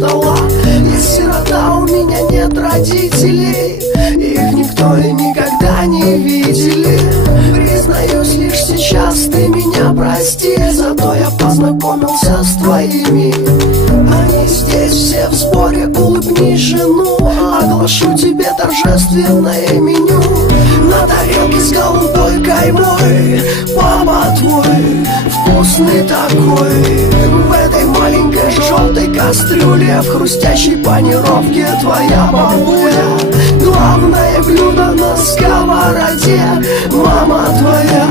стола. Я сирота, у меня нет родителей, их никто и никогда не видели. Признаюсь, лишь сейчас ты меня прости, зато я познакомился с твоими. Они здесь все в сборе, улыбнись жену, оглашу тебе торжественное меню. На тарелке с голубой каймой папа твой вкусный такой. В этой маленькой желтой кастрюле, в хрустящей панировке твоя бабуля. Главное блюдо на сковороде, мама твоя,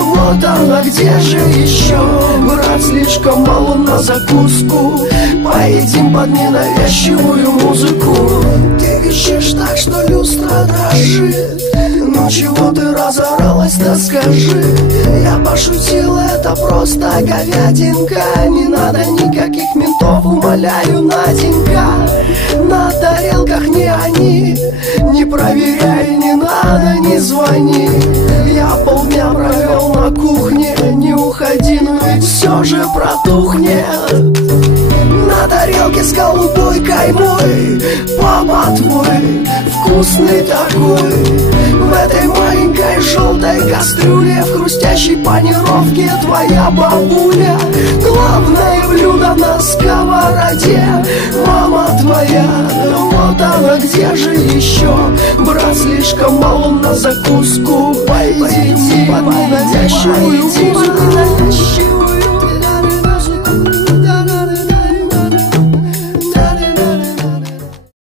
вот она, где же еще? Брат, слишком мало на закуску, поедим под ненавязчивую музыку. Ты визжишь так, что люстра дрожит. Ну чего ты разоралась-то, скажи? Я пошутил, это просто говядинка. Не надо никаких ментов, умоляю, Наденька. На тарелках не они, не проверяй, не надо, не звони. Я полдня провел на кухне, не уходи, но ведь все же протухнет. На тарелке с голубой каймой папа твой вкусный такой. В этой маленькой желтой кастрюле, в хрустящей панировке твоя бабуля. Главное блюдо на сковороде, мама твоя, вот она, где же еще? Брат, слишком мало на закуску, поедим под ненавязчивую музыку.